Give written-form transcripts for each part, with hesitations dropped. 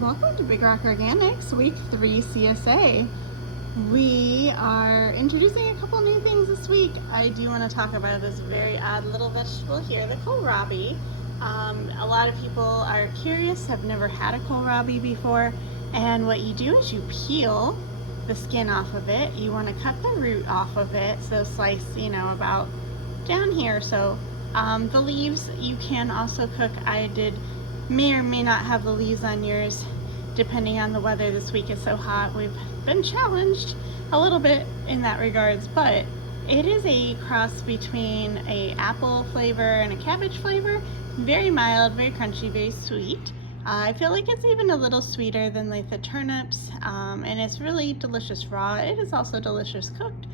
Welcome to Big Rock Organics, Week 3 CSA. We are introducing a couple new things this week. I do want to talk about this very odd little vegetable here, the kohlrabi. A lot of people are curious, have never had a kohlrabi before, and what you do is you peel the skin off of it. You want to cut the root off of it, so slice, about down here. So the leaves you can also cook. May or may not have the leaves on yours depending on the weather. This week is so hot. We've been challenged a little bit in that regards, but it is a cross between a apple flavor and a cabbage flavor. Very mild, very crunchy, very sweet. I feel like it's even a little sweeter than like the turnips, and it's really delicious raw. It is also delicious cooked,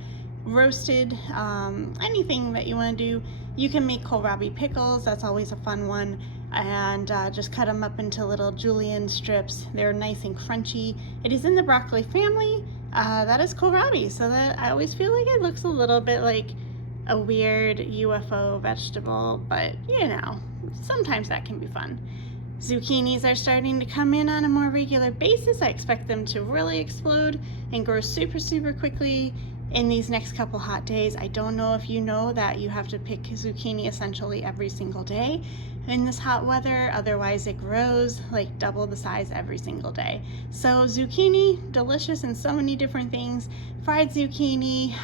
roasted, anything that you want to do. You can make kohlrabi pickles. That's always a fun one. And just cut them up into little julienne strips. They're nice and crunchy. It is in the broccoli family. That is kohlrabi, so that I always feel like it looks a little bit like a weird UFO vegetable, but sometimes that can be fun. Zucchinis are starting to come in on a more regular basis. I expect them to really explode and grow super, super quickly in these next couple hot days. I don't know if you know that you have to pick zucchini essentially every single day in this hot weather, otherwise it grows like double the size every single day. So zucchini, delicious in so many different things. Fried zucchini,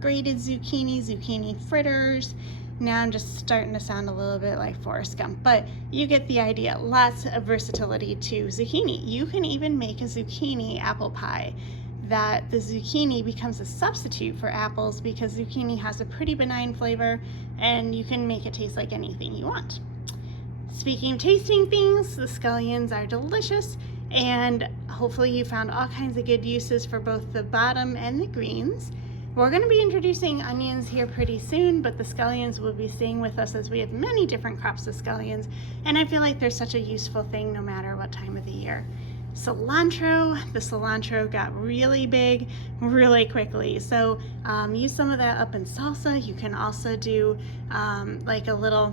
grated zucchini, zucchini fritters. Now I'm just starting to sound a little bit like Forrest Gump, but you get the idea. Lots of versatility to zucchini. You can even make a zucchini apple pie that the zucchini becomes a substitute for apples because zucchini has a pretty benign flavor and you can make it taste like anything you want. Speaking of tasting things, the scallions are delicious, and hopefully you found all kinds of good uses for both the bottom and the greens. We're going to be introducing onions here pretty soon, but the scallions will be staying with us as we have many different crops of scallions, and I feel like they're such a useful thing no matter what time of the year. Cilantro, the cilantro got really big really quickly, so use some of that up in salsa. You can also do like a little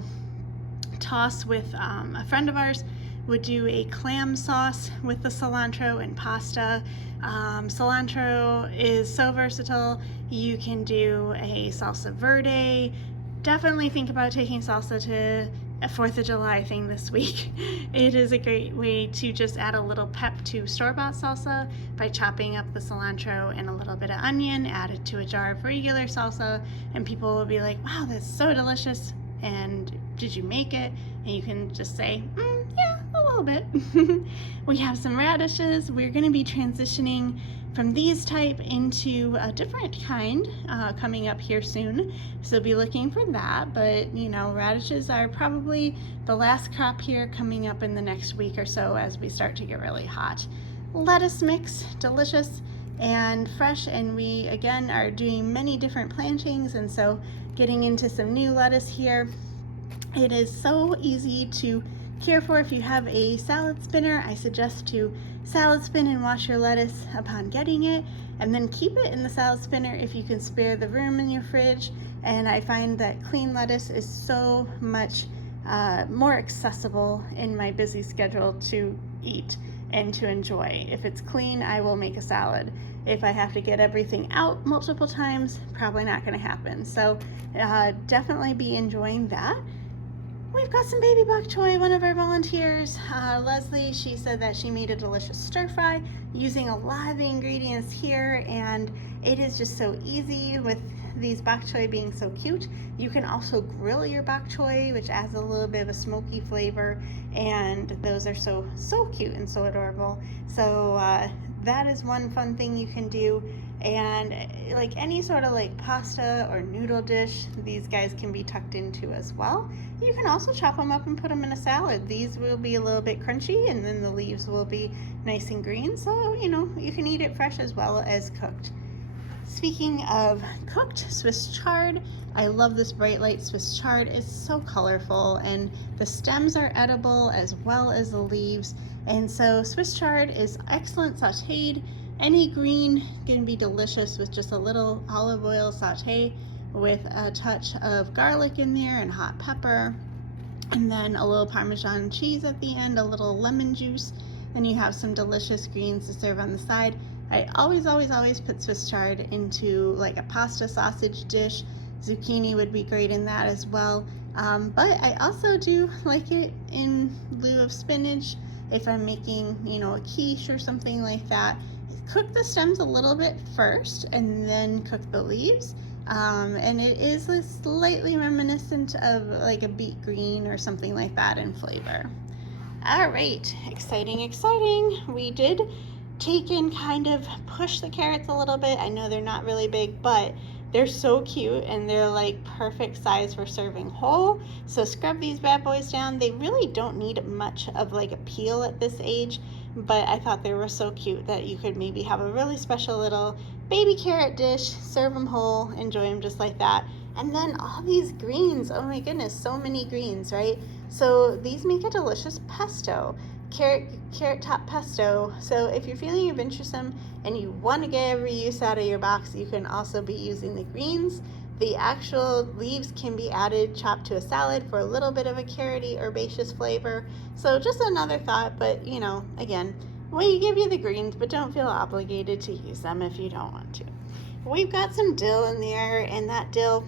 toss with a friend of ours would do a clam sauce with the cilantro and pasta. Cilantro is so versatile. You can do a salsa verde. Definitely think about taking salsa to a 4th of July thing this week. It is a great way to just add a little pep to store-bought salsa by chopping up the cilantro and a little bit of onion, add it to a jar of regular salsa, and people will be like, wow, that's so delicious, and did you make it? And you can just say, yeah, a little bit. We have some radishes. We're going to be transitioning from these type into a different kind coming up here soon, so be looking for that. But radishes are probably the last crop here coming up in the next week or so as we start to get really hot. Lettuce mix, delicious and fresh, and we again are doing many different plantings, and so getting into some new lettuce here. It is so easy to care for. If you have a salad spinner, I suggest to salad spin and wash your lettuce upon getting it, and then keep it in the salad spinner if you can spare the room in your fridge. And I find that clean lettuce is so much more accessible in my busy schedule to eat and to enjoy. If it's clean, I will make a salad. If I have to get everything out multiple times, probably not going to happen. So definitely be enjoying that. We've got some baby bok choy. One of our volunteers, Leslie, she said that she made a delicious stir fry using a lot of the ingredients here, and it is just so easy with these bok choy being so cute. You can also grill your bok choy, which adds a little bit of a smoky flavor, and those are so cute and so adorable. So that is one fun thing you can do. And like any sort of like pasta or noodle dish, these guys can be tucked into as well. You can also chop them up and put them in a salad. These will be a little bit crunchy, and then the leaves will be nice and green, so you can eat it fresh as well as cooked. Speaking of cooked, Swiss chard. I love this bright light Swiss chard. It's so colorful, and the stems are edible as well as the leaves, and so Swiss chard is excellent sauteed. Any green can be delicious with just a little olive oil saute with a touch of garlic in there and hot pepper, and then a little Parmesan cheese at the end, a little lemon juice. and you have some delicious greens to serve on the side. I always put Swiss chard into like a pasta sausage dish. Zucchini would be great in that as well. But I also do like it in lieu of spinach if I'm making, you know, a quiche or something like that. Cook the stems a little bit first and then cook the leaves. And it is slightly reminiscent of like a beet green or something like that in flavor. All right, exciting. We did take and kind of push the carrots a little bit. I know they're not really big, but they're so cute and they're like perfect size for serving whole. So scrub these bad boys down. They really don't need much of like a peel at this age, but I thought they were so cute that you could maybe have a really special little baby carrot dish, serve them whole, enjoy them just like that. And then all these greens, oh my goodness, so many greens, right? So these make a delicious pesto. Carrot top pesto. So if you're feeling adventuresome and you want to get every use out of your box, you can also be using the greens. The actual leaves can be added, chopped to a salad for a little bit of a carroty herbaceous flavor. So just another thought, but you know, again, we give you the greens, but don't feel obligated to use them if you don't want to. We've got some dill in there, and that dill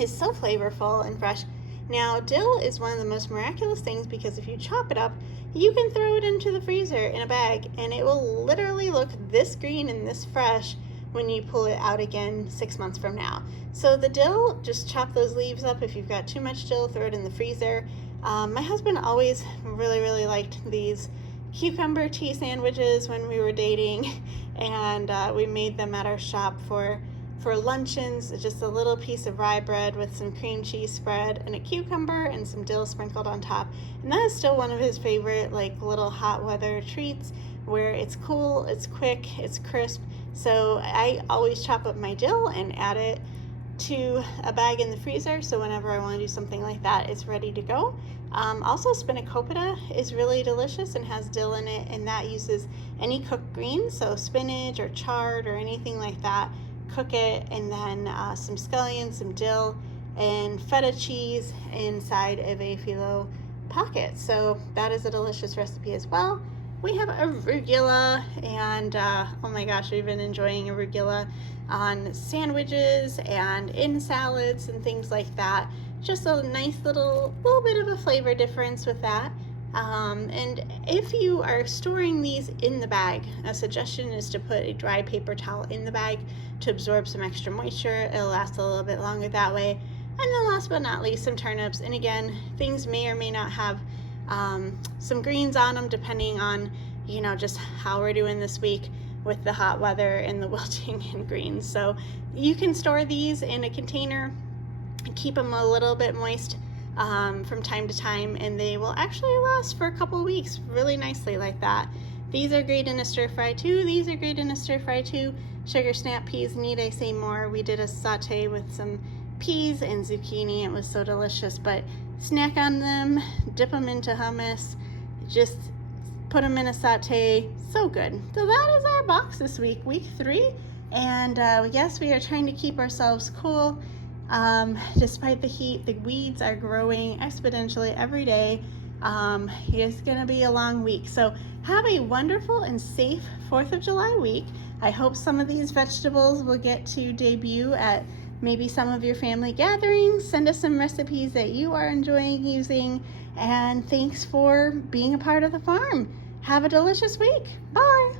is so flavorful and fresh. Now, dill is one of the most miraculous things because if you chop it up, you can throw it into the freezer in a bag and it will literally look this green and this fresh when you pull it out again 6 months from now. So the dill, just chop those leaves up. If you've got too much dill, throw it in the freezer. My husband always really liked these cucumber tea sandwiches when we were dating, and we made them at our shop for luncheons. Just a little piece of rye bread with some cream cheese spread and a cucumber and some dill sprinkled on top. And that is still one of his favorite like little hot weather treats, where it's cool, it's quick, it's crisp. So I always chop up my dill and add it to a bag in the freezer, so whenever I want to do something like that, it's ready to go. Also, spanakopita is really delicious and has dill in it, and that uses any cooked greens, so spinach or chard or anything like that. Cook it, and then some scallions, some dill, and feta cheese inside of a phyllo pocket. So that is a delicious recipe as well. We have arugula, and oh my gosh, we've been enjoying arugula on sandwiches and in salads and things like that. Just a nice little bit of a flavor difference with that. And if you are storing these in the bag, a suggestion is to put a dry paper towel in the bag to absorb some extra moisture. It'll last a little bit longer that way. And then last but not least, some turnips. And again, things may or may not have some greens on them depending on, you know, just how we're doing this week with the hot weather and the wilting in greens. So you can store these in a container and keep them a little bit moist from time to time, and they will actually last for a couple of weeks really nicely like that. These are great in a stir fry too. Sugar snap peas, need I say more? We did a saute with some peas and zucchini. It was so delicious, but snack on them, dip them into hummus, just put them in a saute. So good. So that is our box this week, week 3. And yes, we are trying to keep ourselves cool. Despite the heat, the weeds are growing exponentially every day. It's going to be a long week. So have a wonderful and safe 4th of July week. I hope some of these vegetables will get to debut at maybe some of your family gatherings. Send us some recipes that you are enjoying using. And thanks for being a part of the farm. Have a delicious week. Bye.